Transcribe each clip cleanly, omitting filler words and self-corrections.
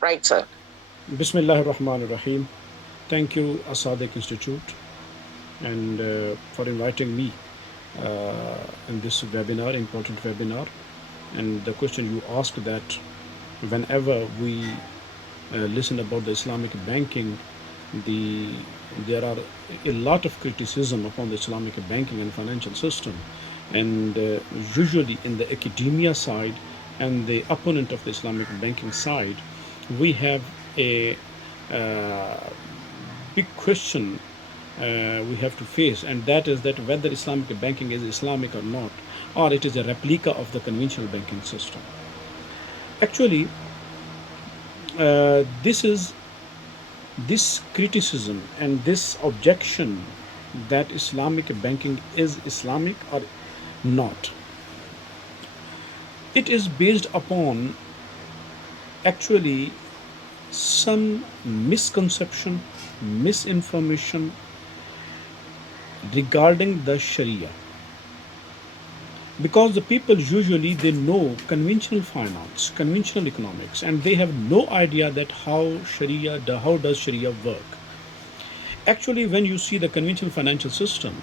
Right, sir. Bismillah ar-Rahman ar-Rahim. Thank you, Asadik Institute, and for inviting me in this webinar, important webinar. And the question you asked that whenever we listen about the Islamic banking, the there are a lot of criticism upon the Islamic banking and financial system, and usually in the academia side and the opponent of the Islamic banking side, we have a uh, big question we have to face, and that is that whether Islamic banking is Islamic or not, or it is a replica of the conventional banking system. Actually, this is this criticism and this objection that Islamic banking is Islamic or not. It is based upon actually some misconception, misinformation regarding the Sharia, because the people usually they know conventional finance, conventional economics, and they have no idea that how does Sharia work. Actually, when you see the conventional financial system,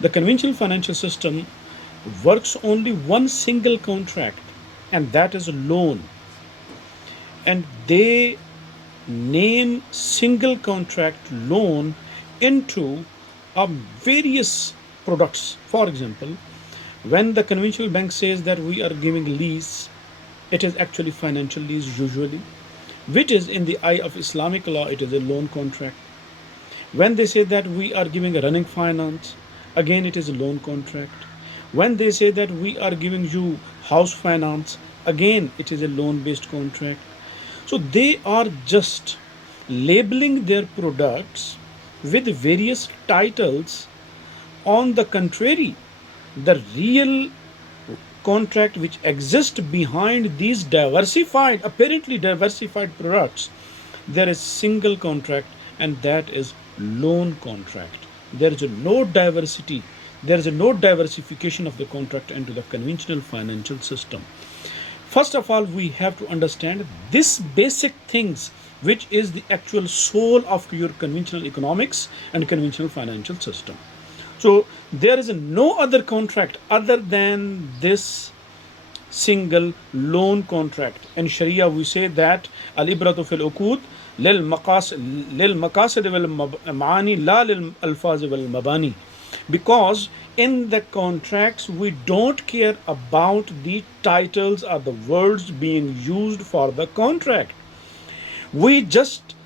the conventional financial system works only one single contract, and that is a loan. And they name single contract loan into various products. For example, when the conventional bank says that we are giving lease, it is actually financial lease usually, which is in the eye of Islamic law, it is a loan contract. When they say that we are giving a running finance, again it is a loan contract. When they say that we are giving you house finance, again it is a loan based contract. So they are just labeling their products with various titles. On the contrary, the real contract which exists behind these diversified, apparently diversified products, there is single contract, and that is loan contract. There is no diversity, there is no diversification of the contract into the conventional financial system. First of all, we have to understand this basic things, which is the actual soul of your conventional economics and conventional financial system. So there is no other contract other than this single loan contract. In Sharia, we say that al ibratu fil uqud lil maqasid wal maani la lil alfaz wal mabani, because in the contracts we don't care about the titles or the words being used for the contract. We just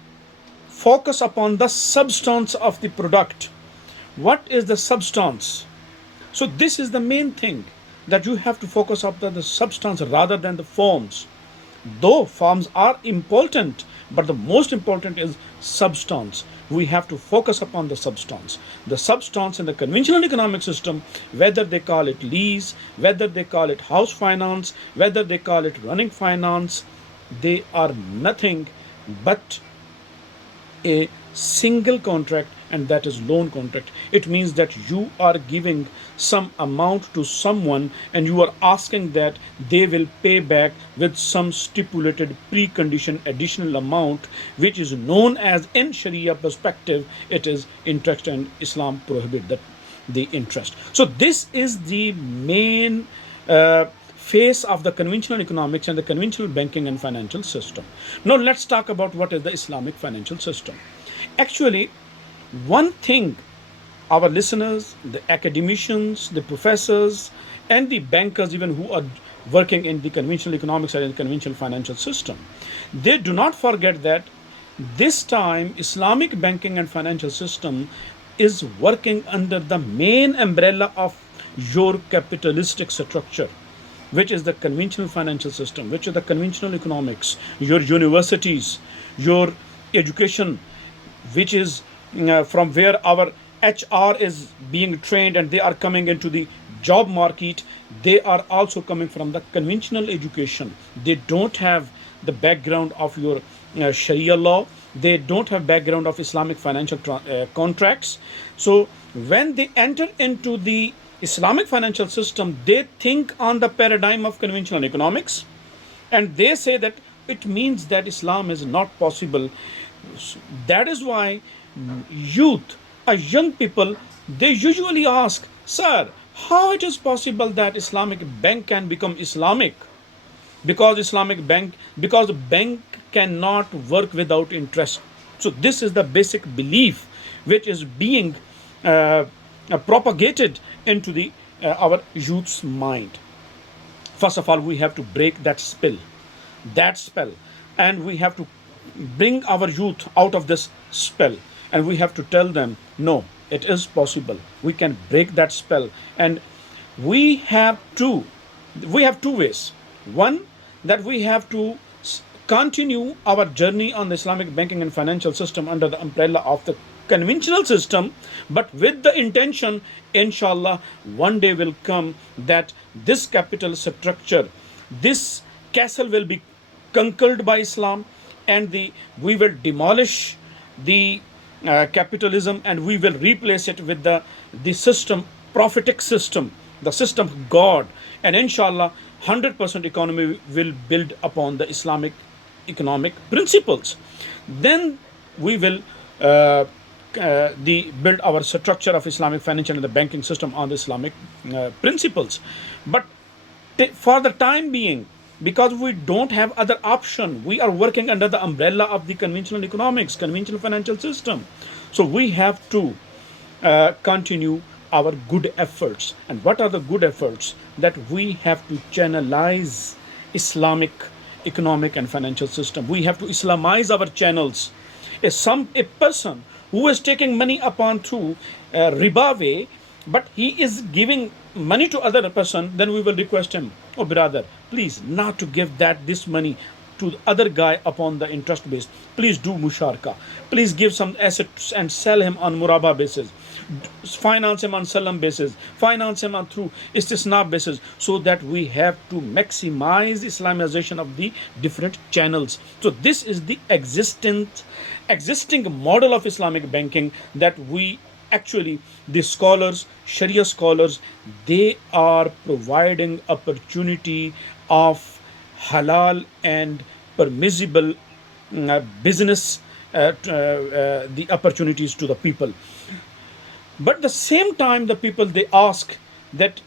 focus upon the substance of the product. What is the substance? So this is the main thing, that you have to focus on the substance rather than the forms. Though forms are important, but the most important is substance. We have to focus upon the substance. The substance in the conventional economic system, whether they call it lease, whether they call it house finance, whether they call it running finance, they are nothing but a single contract, and that is loan contract. It means that you are giving some amount to someone and you are asking that they will pay back with some stipulated precondition additional amount, which is known as, in Sharia perspective, it is interest, and Islam prohibit that the interest. So this is the main face of the conventional economics and the conventional banking and financial system. Now let's talk about what is the Islamic financial system. Actually, one thing our listeners, the academicians, the professors, and the bankers, even who are working in the conventional economics and the conventional financial system, they do not forget that this time Islamic banking and financial system is working under the main umbrella of your capitalistic structure, which is the conventional financial system, which is the conventional economics, your universities, your education, which is from where our HR is being trained and they are coming into the job market. They are also coming from the conventional education. They don't have the background of your Sharia law. They don't have background of Islamic financial contracts. So when they enter into the Islamic financial system, they think on the paradigm of conventional economics, and they say that it means that Islam is not possible. That is why youth, young people, they usually ask, sir, how it is possible that Islamic bank can become Islamic? Because the bank cannot work without interest. So this is the basic belief which is being uh, propagated into the our youth's mind. First of all, we have to break that spell, and we have to bring our youth out of this spell, and we have to tell them, no, it is possible, we can break that spell. And we have to we have two ways. One, that we have to continue our journey on the Islamic banking and financial system under the umbrella of the conventional system, but with the intention, inshallah, one day will come that this capital structure, this castle will be conquered by Islam, and we will demolish the capitalism, and we will replace it with the system, prophetic system, the system of God, and inshallah, 100% economy will build upon the Islamic economic principles. Then we will build our structure of Islamic financial and the banking system on the Islamic principles. But for the time being, because we don't have other option, we are working under the umbrella of the conventional economics, conventional financial system. So we have to continue our good efforts. And what are the good efforts? That we have to channelize Islamic economic and financial system. We have to Islamize our channels. A person who is taking money upon through riba way, but he is giving money to other person, then we will request him, oh brother, please not to give this money to the other guy upon the interest base. Please do musharka. Please give some assets and sell him on muraba basis. Finance him on salam basis. Finance him on through istisna basis, so that we have to maximize Islamization of the different channels. So this is the existing model of Islamic banking that we actually, the scholars, Sharia scholars, they are providing opportunity of halal and permissible business, the opportunities to the people. But at the same time, the people, they ask that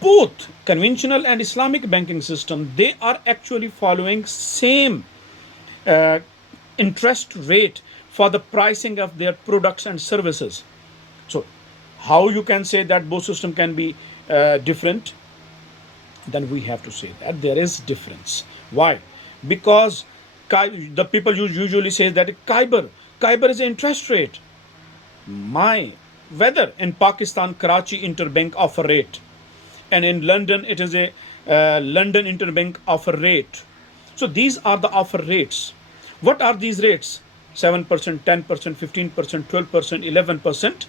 both conventional and Islamic banking system, they are actually following same uh, interest rate for the pricing of their products and services. So how you can say that both system can be different? Then we have to say that there is difference. Why? Because the people usually say that Khyber is interest rate. My Whether in Pakistan, Karachi interbank offer rate, and in London it is a London interbank offer rate. So these are the offer rates. What are these rates? 7%, 10%, 15%, 12%, 11%.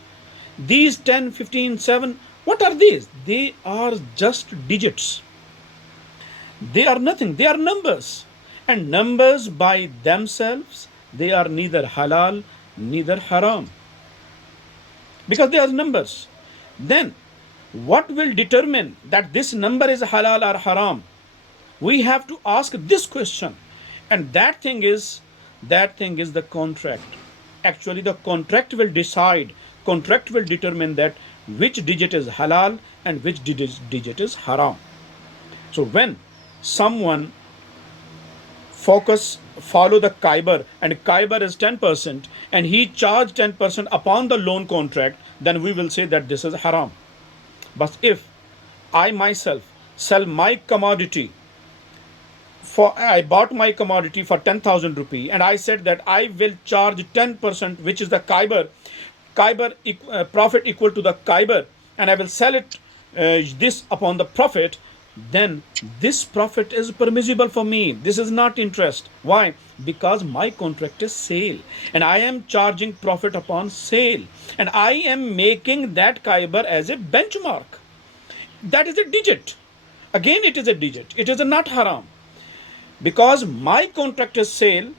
These 10, 15, 7, what are these? They are just digits. They are nothing. They are numbers. And numbers by themselves, they are neither halal, neither haram. Because they are numbers. Then, what will determine that this number is halal or haram? We have to ask this question. And that thing is the contract. Actually, the contract will determine that which digit is halal and which digit is haram. So when someone follow the Khyber, and Khyber is 10%, and he charged 10% upon the loan contract, then we will say that this is haram. But if I myself sell my commodity, I bought my commodity for 10,000 rupee, and I said that I will charge 10%, which is the Khyber profit equal to the Khyber, and I will sell it this upon the profit, then this profit is permissible for me. This is not interest. Why? Because my contract is sale, and I am charging profit upon sale, and I am making that Khyber as a benchmark. That is a digit. Again, it is a digit. It is not haram. Because my contract is sale,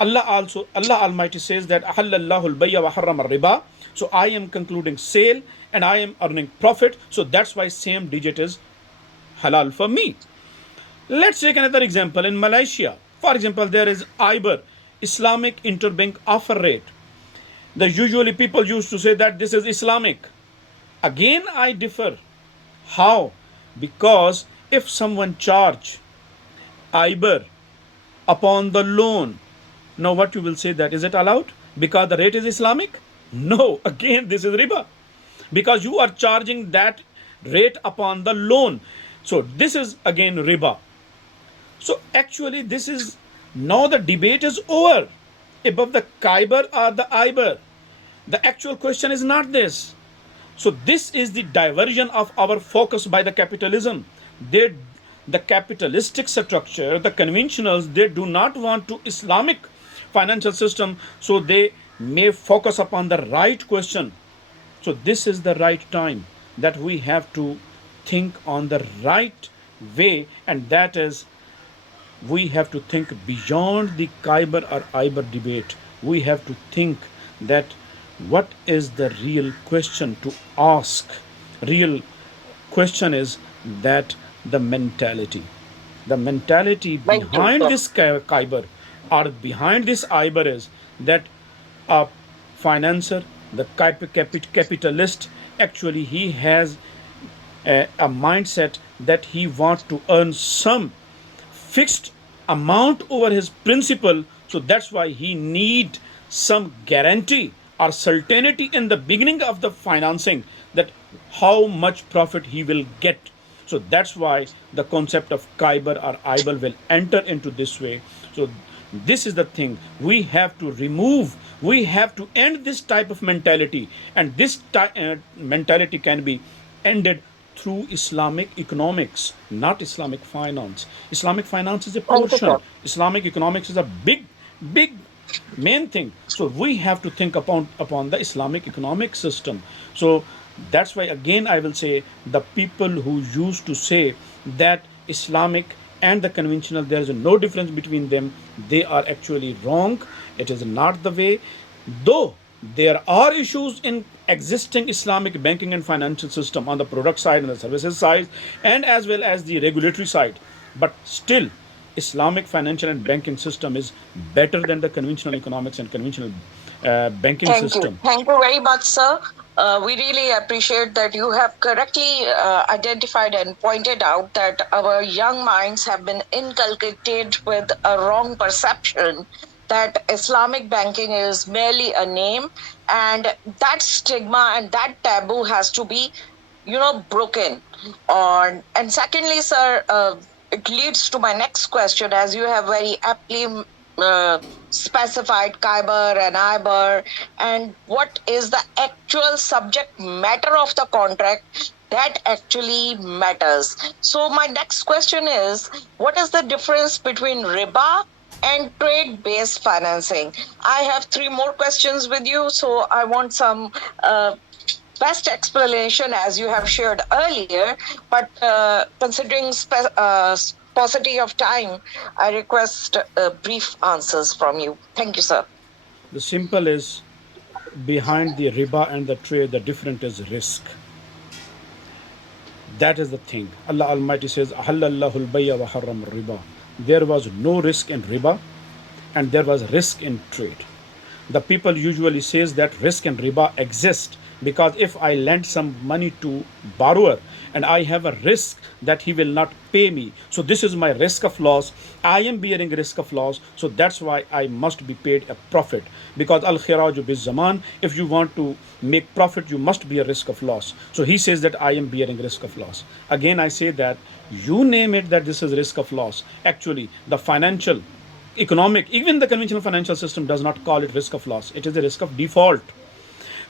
Allah Almighty says that ahallallahu al-bay'a wa harrama riba. So I am concluding sale and I am earning profit. So that's why same digit is halal for me. Let's take another example. In Malaysia, for example, there is IBER, Islamic Interbank Offer Rate. The usually people used to say that this is Islamic. Again, I differ. How? Because if someone charge IBER upon the loan, now what you will say, that is it allowed because the rate is Islamic? No, again this is riba because you are charging that rate upon the loan. So this is again riba. So actually, this is now the debate is over above the Khyber or the Iber. The actual question is not this. So this is the diversion of our focus by the capitalism. They, the capitalistic structure, the conventionals, they do not want to Islamic financial system, so they may focus upon the right question. So this is the right time that we have to think on the right way, and that is we have to think beyond the Khyber or Iber debate. We have to think that what is the real question to ask. Real question is that the mentality Very true, behind sir. this Khyber or behind this Iber is that a financer, the capitalist, actually he has a mindset that he wants to earn some fixed amount over his principal. So that's why he need some guarantee or certainty in the beginning of the financing that how much profit he will get. So that's why the concept of Khyber or Ibel will enter into this way. So this is the thing we have to remove. We have to end this type of mentality, and this mentality can be ended through Islamic economics, not Islamic finance. Islamic finance is a Thank you, sir. portion. Islamic economics is a big main thing. So we have to think upon the Islamic economic system. So that's why again I will say the people who used to say that Islamic and the conventional there is no difference between them, they are actually wrong. It is not the way. Though there are issues in existing Islamic banking and financial system on the product side and the services side, and as well as the regulatory side, but still Islamic financial and banking system is better than the conventional economics and conventional banking Thank you. system. Thank you very much, sir. We really appreciate that you have correctly identified and pointed out that our young minds have been inculcated with a wrong perception that Islamic banking is merely a name, and that stigma and that taboo has to be, broken. And secondly, sir, it leads to my next question, as you have very aptly specified Khyber and Iber, and what is the actual subject matter of the contract that actually matters. So my next question is, what is the difference between riba and trade-based financing? I have three more questions with you, so I want some best explanation as you have shared earlier, but considering paucity of time, I request brief answers from you. Thank you, sir. The simple is behind the riba and the trade, the difference is risk. That is the thing. Allah Almighty says, "Ahallallahu al-bay'a wa harram riba." There was no risk in riba, and there was risk in trade. The people usually says that risk and riba exist because if I lend some money to borrower and I have a risk that he will not pay me, so this is my risk of loss. I am bearing risk of loss, so that's why I must be paid a profit, because al khiraju biz zaman, if you want to make profit you must be a risk of loss. So he says that I am bearing risk of loss. Again I say that you name it that this is risk of loss. Actually the financial economic, even the conventional financial system does not call it risk of loss. It is a risk of default.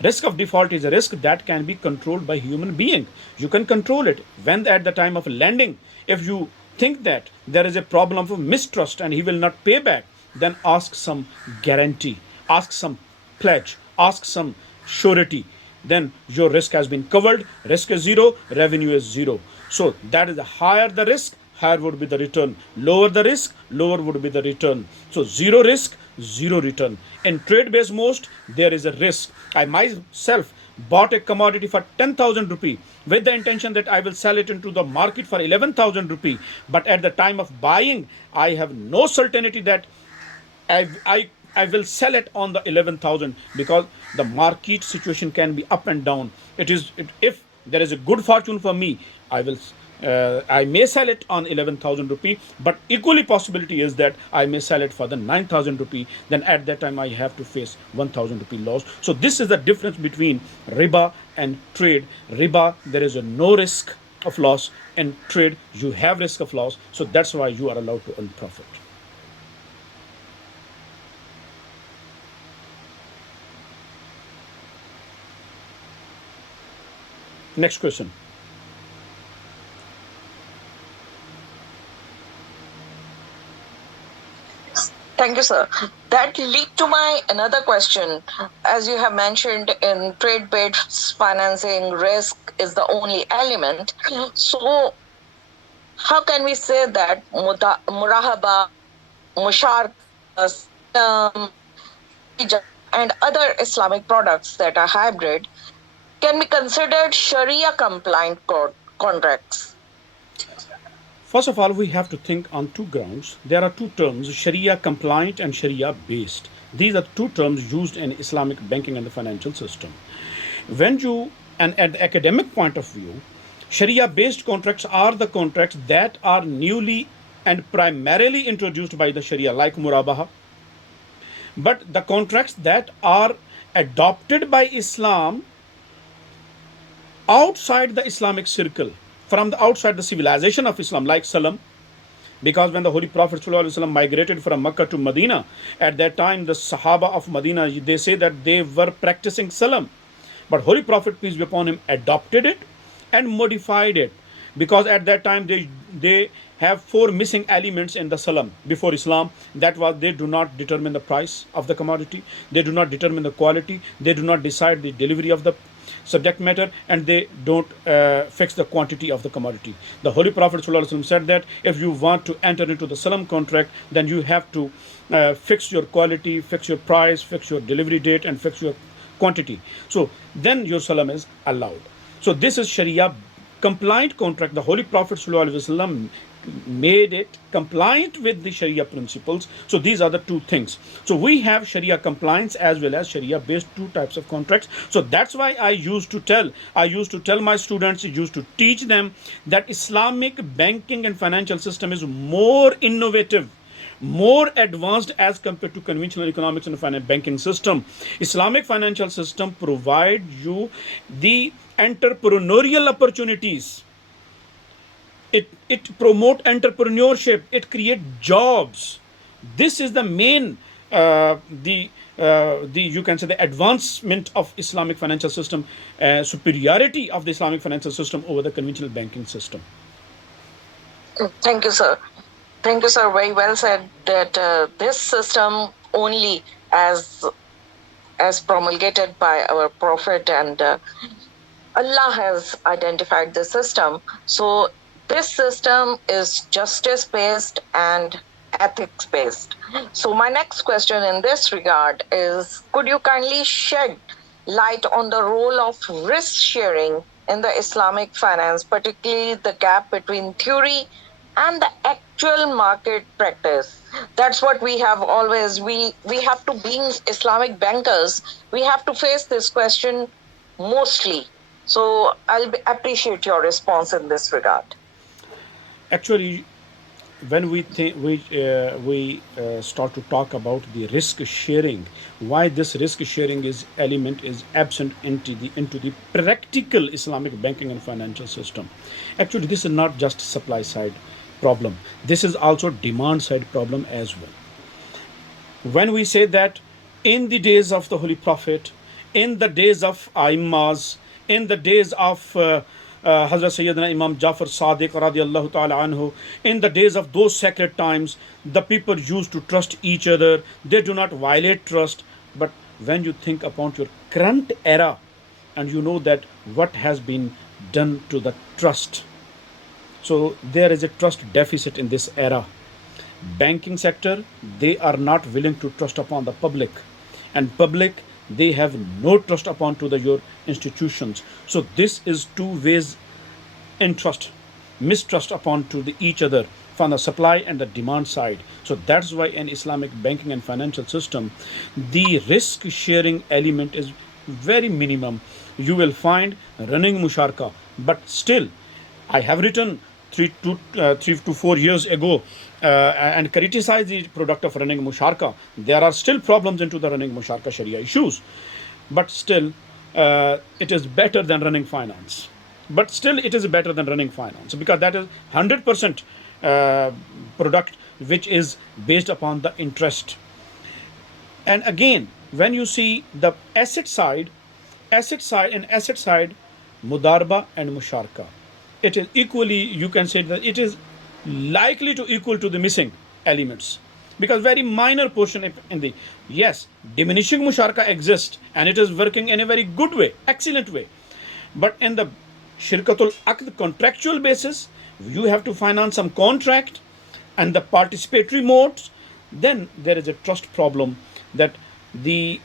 Risk of default is a risk that can be controlled by human being. You can control it when at the time of lending, if you think that there is a problem of mistrust and he will not pay back, then ask some guarantee, ask some pledge, ask some surety. Then your risk has been covered. Risk is zero, revenue is zero. So that is the higher the risk, higher would be the return. Lower the risk, lower would be the return. So zero risk, zero return. In trade based most, there is a risk. I myself bought a commodity for 10,000 rupee with the intention that I will sell it into the market for 11,000 rupee. But at the time of buying, I have no certainty that I, I, I will sell it on the 11,000, because the market situation can be up and down. If there is a good fortune for me, I may sell it on 11,000 rupee, but equally possibility is that I may sell it for the 9,000 rupee. Then at that time I have to face 1,000 rupee loss. So this is the difference between riba and trade. Riba, there is a no risk of loss, and trade, you have risk of loss. So that's why you are allowed to earn profit. Next question. Thank you, sir. That lead to my another question. As you have mentioned, in trade-based financing, risk is the only element. So, how can we say that murahaba, mushar, um, and other Islamic products that are hybrid can be considered Sharia compliant contracts? First of all, we have to think on two grounds. There are two terms, Sharia compliant and Sharia based. These are two terms used in Islamic banking and the financial system. When you, and at the academic point of view, Sharia based contracts are the contracts that are newly and primarily introduced by the Sharia, like Murabaha. But the contracts that are adopted by Islam outside the Islamic circle, from the outside the civilization of Islam, like Salam, because when the Holy Prophet ﷺ migrated from Mecca to Medina, at that time the Sahaba of Medina, they say that they were practicing Salam. But Holy Prophet, peace be upon him, adopted it and modified it, because at that time they have four missing elements in the Salam before Islam. That was, they do not determine the price of the commodity, they do not determine the quality, they do not decide the delivery of the subject matter, and they don't fix the quantity of the commodity. The Holy Prophet ﷺ said that if you want to enter into the Salam contract, then you have to fix your quality, fix your price, fix your delivery date, and fix your quantity. So then your Salam is allowed. So this is Sharia compliant contract. The Holy Prophet ﷺ made it compliant with the Sharia principles. So these are the two things. So we have Sharia compliance as well as Sharia based, two types of contracts. So that's why I used to tell my students, used to teach them that Islamic banking and financial system is more innovative, more advanced as compared to conventional economics and banking system. Islamic financial system provide you the entrepreneurial opportunities. It promote entrepreneurship, it create jobs. This is the main the you can say the advancement of Islamic financial system, superiority of the Islamic financial system over the conventional banking system. Thank you, sir. Thank you, sir. Very well said. That this system only as promulgated by our Prophet, and Allah has identified the system. So this system is justice based and ethics based. So my next question in this regard is, could you kindly shed light on the role of risk sharing in the Islamic finance, particularly the gap between theory and the actual market practice? That's what we have always, we have to, being Islamic bankers, we have to face this question mostly. So I'll appreciate your response in this regard. Actually, when we start to talk about the risk sharing, why this risk sharing is element is absent into the practical Islamic banking and financial system. Actually, this is not just supply side problem, this is also demand side problem as well. When we say that in the days of the Holy Prophet, in the days of Aimmas, in the days of Hazrat Sayyidina Imam Jafar Sadiq radiallahu ta'ala anhu, in the days of those sacred times, the people used to trust each other, they do not violate trust. But when you think about your current era, and you know that what has been done to the trust, so there is a trust deficit in this era. Banking sector, they are not willing to trust upon the public, and public, they have no trust upon to the your institutions. So this is two ways in trust, mistrust upon to the each other from the supply and the demand side. So that's why in Islamic banking and financial system, the risk sharing element is very minimum. You will find running musharka, but still, I have written 3 to 4 years ago and criticized the product of running musharka. There are still problems into the running musharka Sharia issues, but still it is better than running finance. But still it is better than running finance because that is 100% product which is based upon the interest. And again, when you see the asset side, mudarba and musharka, it is equally, you can say that it is likely to equal to the missing elements, because very minor portion in the, yes, diminishing musharka exists and it is working in a very good way, excellent way. But in the shirkatul aqd contractual basis, you have to finance some contract and the participatory modes, then there is a trust problem that the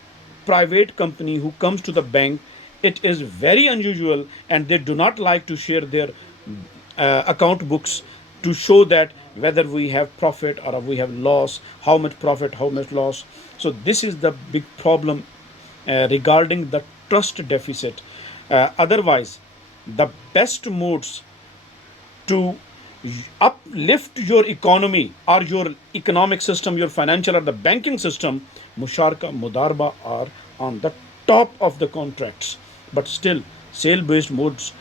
private company who comes to the bank, it is very unusual and they do not like to share their account books to show that whether we have profit or we have loss, how much profit, how much loss. So this is the big problem regarding the trust deficit. Otherwise, the best modes to uplift your economy or your economic system, your financial or the banking system, musharka, mudarba are on the top of the contracts. But still, sale based modes,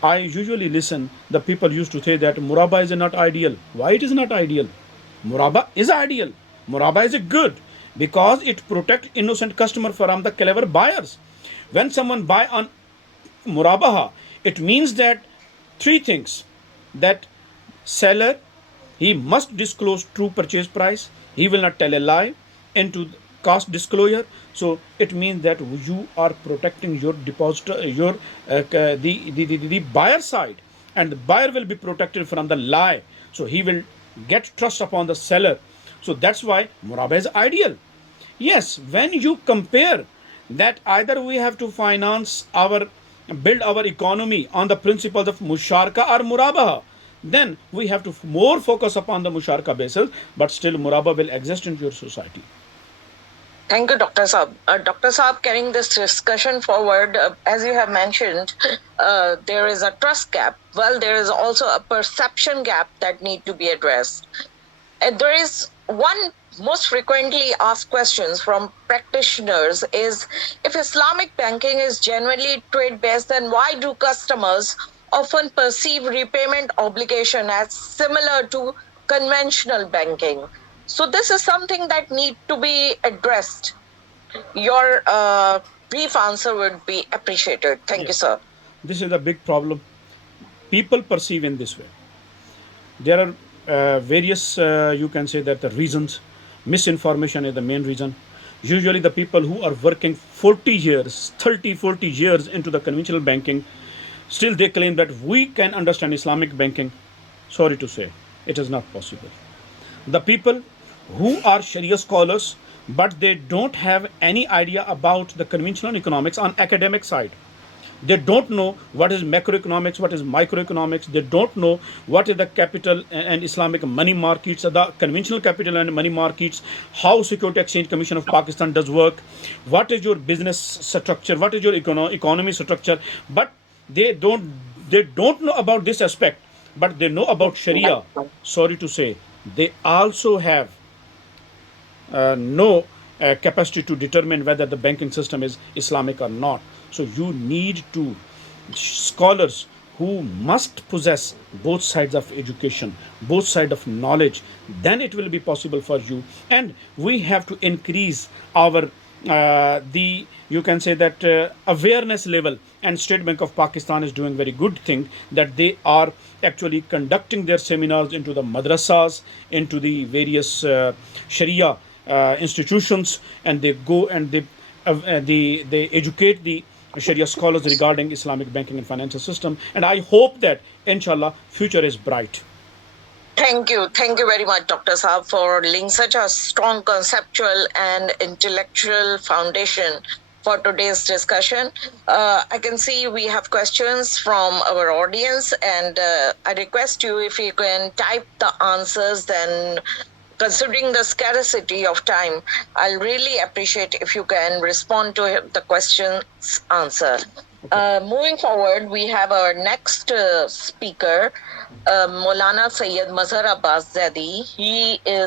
I usually listen, the people used to say that Muraba is not ideal. Why it is not ideal? Muraba is ideal. Muraba is a good because it protects innocent customer from the clever buyers. When someone buy on Murabaha, it means that three things: that seller, he must disclose true purchase price, he will not tell a lie into cost disclosure. So it means that you are protecting your depositor, your the buyer side, and the buyer will be protected from the lie, so he will get trust upon the seller. So that's why Muraba is ideal. Yes, when you compare that either we have to finance our, build our economy on the principles of musharka or murabaha, then we have to more focus upon the musharka basis, but still muraba will exist in your society. Thank you, Dr. Saab. Dr. Saab, carrying this discussion forward, as you have mentioned, there is a trust gap. Well, there is also a perception gap that need to be addressed. And there is one most frequently asked questions from practitioners is, if Islamic banking is genuinely trade-based, then why do customers often perceive repayment obligation as similar to conventional banking? So this is something that need to be addressed. Your brief answer would be appreciated. Thank you, sir. This is a big problem. People perceive in this way. There are various, you can say that the reasons. Misinformation is the main reason. Usually the people who are working 40 years, 30, 40 years into the conventional banking, still they claim that we can understand Islamic banking. Sorry to say, it is not possible. The people who are Sharia scholars, but they don't have any idea about the conventional economics on academic side. They don't know what is macroeconomics, what is microeconomics. They don't know what is the capital and Islamic money markets, the conventional capital and money markets, how Security Exchange Commission of Pakistan does work, what is your business structure, what is your economy structure. But they don't know about this aspect, but they know about Sharia. Sorry to say, they also have no capacity to determine whether the banking system is Islamic or not. So you need to scholars who must possess both sides of education, both sides of knowledge. Then it will be possible for you. And we have to increase our the, you can say that awareness level. And State Bank of Pakistan is doing very good thing that they are actually conducting their seminars into the madrasas, into the various Sharia institutions, and they go and they educate the Sharia scholars regarding Islamic banking and financial system. And I hope that inshallah future is bright. Thank you. Thank you very much, Dr. Saab, for laying such a strong conceptual and intellectual foundation for today's discussion. I can see we have questions from our audience, and I request you if you can type the answers, then considering the scarcity of time, I'll really appreciate if you can respond to the question's answer. Moving forward, we have our next speaker, Maulana Sayyid Mazhar Abbas Zadi. He is